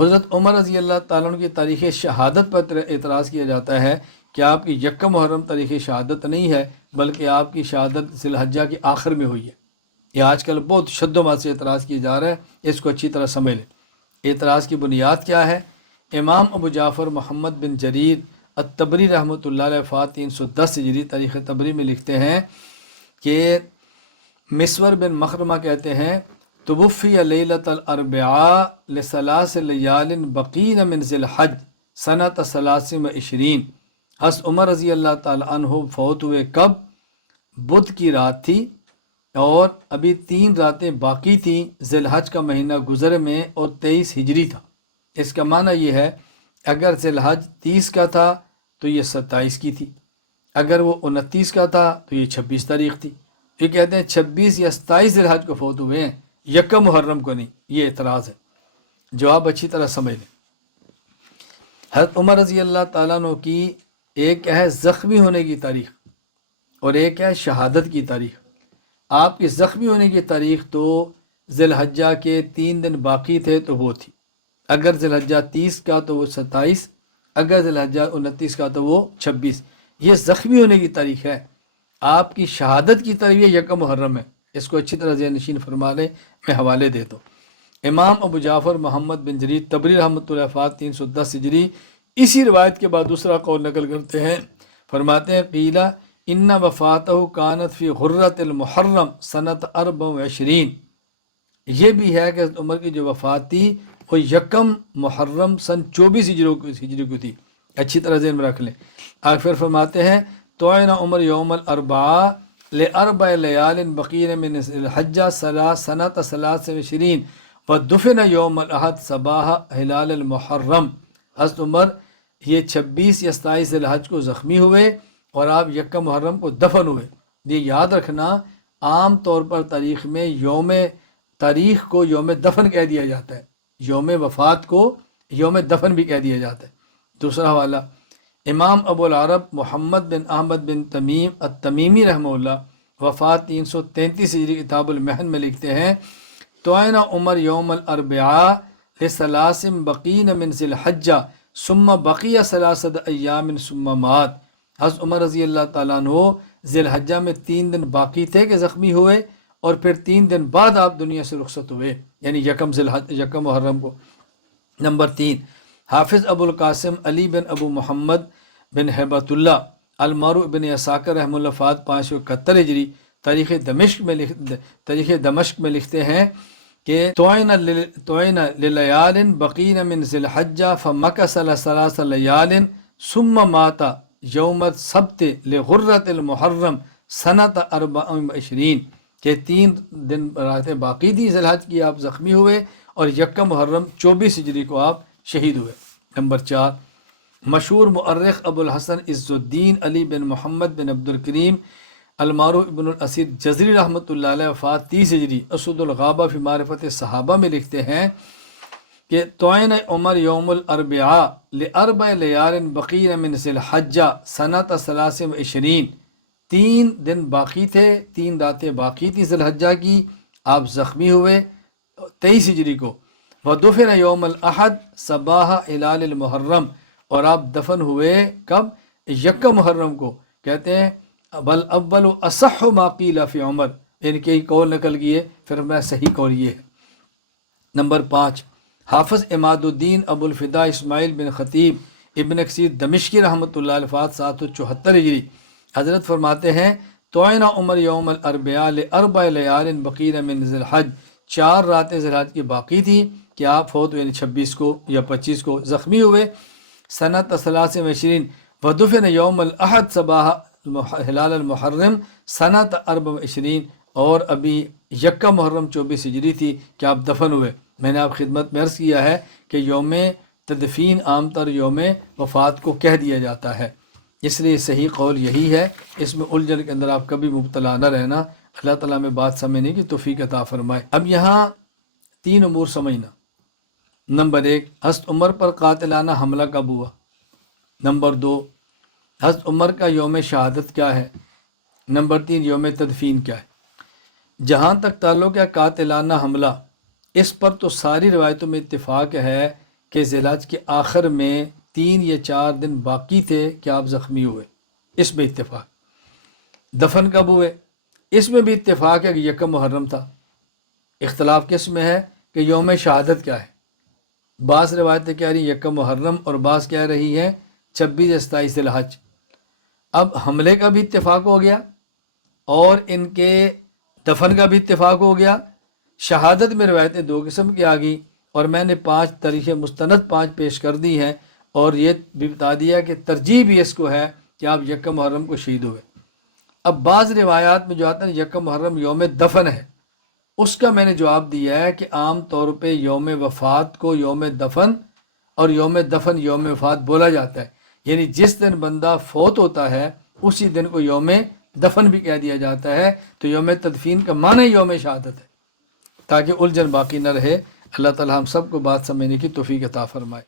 حضرت عمر رضی اللہ تعالیٰ عنہ کی تاریخ شہادت پر اعتراض کیا جاتا ہے کہ آپ کی یکم محرم تاریخ شہادت نہیں ہے، بلکہ آپ کی شہادت ذی الحجہ کے آخر میں ہوئی ہے۔ یہ آج کل بہت شد و مات سے اعتراض کیا جا رہا ہے، اس کو اچھی طرح سمجھ لیں۔ اعتراض کی بنیاد کیا ہے؟ امام ابو جعفر محمد بن جریر الطبری رحمۃ اللہ علیہ وفات 310 ہجری تاریخ طبری میں لکھتے ہیں کہ مسور بن مخرمہ کہتے ہیں توفی لیلۃ الاربعاء لثلاث لیال بقین من ذی الحج سنۃ 23 حضرت عمر رضی اللہ تعالی عنہ فوت ہوئے کب؟ بدھ کی رات تھی اور ابھی 3 راتیں باقی تھیں ذی الحج کا مہینہ گزر میں، اور 23 ہجری تھا۔ اس کا معنی یہ ہے اگر ذی الحج 30 کا تھا تو یہ 27 کی تھی، اگر وہ 29 کا تھا تو یہ 26 تاریخ تھی۔ یہ کہتے ہیں 26 یا 27 ذی الحج کو فوت ہوئے ہیں، یکم محرم کو نہیں۔ یہ اعتراض ہے، جواب اچھی طرح سمجھ لیں۔ حضرت عمر رضی اللہ تعالیٰ عنہ کی ایک ہے زخمی ہونے کی تاریخ اور ایک ہے شہادت کی تاریخ۔ آپ کی زخمی ہونے کی تاریخ تو ذی الحجہ کے 3 دن باقی تھے تو وہ تھی، اگر ذی الحجہ 30 کا تو وہ 27، اگر ذی الحجہ 29 کا تو وہ 26۔ یہ زخمی ہونے کی تاریخ ہے۔ آپ کی شہادت کی تاریخ یکم محرم ہے، اس کو اچھی طرح ذہن نشین فرما لیں، میں حوالے دیتا ہوں۔ امام ابو جعفر محمد بن جریر طبری رحمۃ اللہ وفات 310 ہجری اسی روایت کے بعد دوسرا قول نقل کرتے ہیں، فرماتے ہیں قیلا ان وفاتہ کانت فی غرۃ المحرم سنۃ 24۔ یہ بھی ہے کہ حضرت عمر کی جو وفات تھی وہ یکم محرم سن 24 ہجری کو تھی، اچھی طرح ذہن میں رکھ لیں۔ آگے پھر فرماتے ہیں توعن عمر یوم الاربعاء لاربع لیال بقین من الحجہ سنۃ 23 ودفن یوم الاحد صباح ہلال المحرم۔ حضرت عمر یہ 26 یا 27 ذی الحج کو زخمی ہوئے اور آپ یکم محرم کو دفن ہوئے۔ یہ یاد رکھنا، عام طور پر تاریخ میں تاریخ کو یوم دفن کہہ دیا جاتا ہے، یوم وفات کو یوم دفن بھی کہہ دیا جاتا ہے۔ دوسرا حوالہ امام ابو العرب محمد بن احمد بن تمیم التمیمی رحمہ اللہ وفات 333 ہجری کتاب المحن میں لکھتے ہیں توعن عمر یوم الاربعاء لثلاث بقین من ذی الحجہ ثم بقی 3 ایام ثم مات۔ حضرت عمر رضی اللہ تعالیٰ عنہ ذی الحجہ میں 3 دن باقی تھے کہ زخمی ہوئے، اور پھر 3 دن بعد آپ دنیا سے رخصت ہوئے، یعنی یکم محرم کو۔ نمبر 3 حافظ ابو القاسم علی بن ابو محمد بن ہیبت اللہ المعروف بن اساکر رحمہ اللہ فات 571 ہجری تاریخ دمشق میں لکھتے ہیں کہ توعن للیال بقین من ذی الحجہ فمکث 3 لیال ثم مات یوم السبت لغرۃ المحرم سنۃ 24، کہ 3 دن راتیں باقی تھی ذی الحج کی، آپ زخمی ہوئے اور یکم محرم 24 ہجری کو آپ شہید ہوئے۔ نمبر 4 مشہور مؤرخ ابو الحسن عز الدین علی بن محمد بن عبد الکریم المعروف ابن الاسیر جزری رحمۃ اللہ علیہ وفات 30 ہجری اسد الغابہ فی معرفت صحابہ میں لکھتے ہیں کہ توعن عمر یوم الاربعاء لاربع لیال بقین من ذی الحجہ سنۃ 23۔ 3 دن باقی تھے، 3 راتیں باقی تھی ذی الحجہ کی، آپ زخمی ہوئے 23 ہجری کو۔ ودفن یوم الاحد صباح ہلال المحرم، اور آپ دفن ہوئے کب؟ یکم محرم کو۔ کہتے ہیں بل اول اصح ما قیل فی عمر، ان کے ہی قول نقل کیے، پھر میں صحیح قول یہ ہے۔ نمبر 5 حافظ عماد الدین ابو الفدا اسماعیل بن خطیب ابن کثیر دمشقی رحمۃ اللہ علیہ وفات 774 ہجری حضرت فرماتے ہیں توعن عمر یوم الاربعاء لاربع لیال بقین من ذی الحج، 4 راتیں ذی الحج کی باقی تھی کہ آپ فوت ہوئے، یعنی 26 کو یا 25 کو زخمی ہوئے، سنۃ 23۔ ودفن یوم الاحد صباح ہلال المحرم سنۃ 24، اور ابھی یکم محرم 24 ہجری تھی کہ آپ دفن ہوئے۔ میں نے آپ خدمت میں عرض کیا ہے کہ یوم تدفین عام طور یوم وفات کو کہہ دیا جاتا ہے، اس لیے صحیح قول یہی ہے۔ اس میں الجھن کے اندر آپ کبھی مبتلا نہ رہنا، اللہ تعالیٰ میں بات سمجھنے کی توفیق عطا فرمائے۔ اب یہاں 3 امور سمجھنا۔ نمبر 1 حضرت عمر پر قاتلانہ حملہ کب ہوا؟ نمبر 2 حضرت عمر کا یوم شہادت کیا ہے؟ نمبر 3 یوم تدفین کیا ہے؟ جہاں تک تعلق ہے قاتلانہ حملہ، اس پر تو ساری روایتوں میں اتفاق ہے کہ ذی الحج کے آخر میں 3 یا 4 دن باقی تھے کہ آپ زخمی ہوئے، اس میں اتفاق۔ دفن کب ہوئے، اس میں بھی اتفاق ہے کہ یکم محرم تھا۔ اختلاف کس میں ہے کہ یوم شہادت کیا ہے۔ بعض روایتیں کہہ رہی ہیں یکم محرم اور بعض کہہ رہی ہیں 26 یا 27 ذی الحج۔ اب حملے کا بھی اتفاق ہو گیا اور ان کے دفن کا بھی اتفاق ہو گیا۔ شہادت میں روایتیں 2 قسم کی آ گئی اور میں نے 5 تاریخ مستند 5 پیش کر دی ہیں، اور یہ بھی بتا دیا کہ ترجیح بھی اس کو ہے کہ آپ یکم محرم کو شہید ہوئے۔ اب بعض روایات میں جو آتا ہے یکم محرم یوم دفن ہے، اس کا میں نے جواب دیا ہے کہ عام طور پہ یوم وفات کو یوم دفن اور یوم دفن یوم وفات بولا جاتا ہے، یعنی جس دن بندہ فوت ہوتا ہے اسی دن کو یوم دفن بھی کہہ دیا جاتا ہے، تو یوم تدفین کا معنی یوم شہادت ہے، تاکہ الجھن باقی نہ رہے۔ اللہ تعالی ہم سب کو بات سمجھنے کی توفیق عطا فرمائے۔